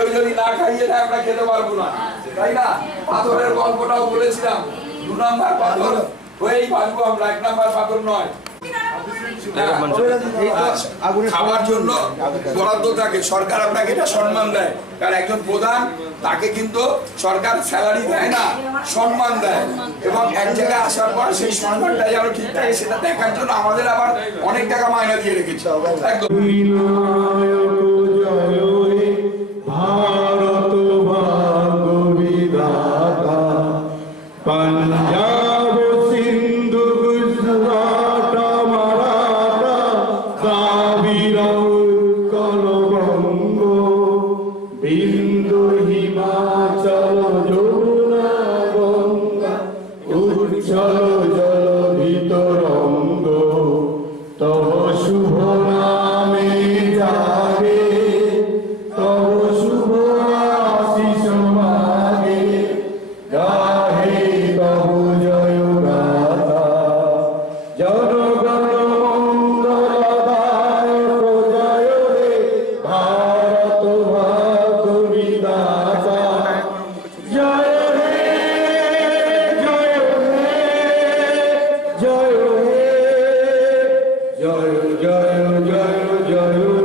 কেউ যদি না খাইয়ে দেয় আমরা খেতে পারবো না, তাই না? পাথরের গল্পটাও বলেছিলাম, 2 নম্বর পাথর হয়েই বাঁচবো আমরা, 1 নম্বর পাথর নয়। খাবার জন্য বরাদ্দ থাকে, সরকার আপনাকে এটা সম্মান দেয়, কারণ একজন প্রধান তাকে কিন্তু সরকার স্যালারি দেয় না, সম্মান দেয়, এবং এক জায়গায় আসার পর সেই সম্মানটা যেন ঠিক থাকে সেটা দেখার জন্য আমাদের আবার অনেক টাকা মাইনা দিয়ে রেখেছে। একদম ভারত ভাগ্য বিধাতা, পাঞ্জাব সিন্ধু গুজরাট মারাঠা কাবির উৎকল বঙ্গ, বিন্দু হিমাচল যমুনা গঙ্গা, উচ্ছল জল ভিতরঙ্গ, তব শুভ নামে জাগে, তব শুভ আশিস মাগে, গাহে তব জয় গাথা, জনগণ মঙ্গলদায়ক জয় হে ভারত ভাগ্য বিধাতা, জয় হে জয় হে জয় হে জয় জয় জয় জয়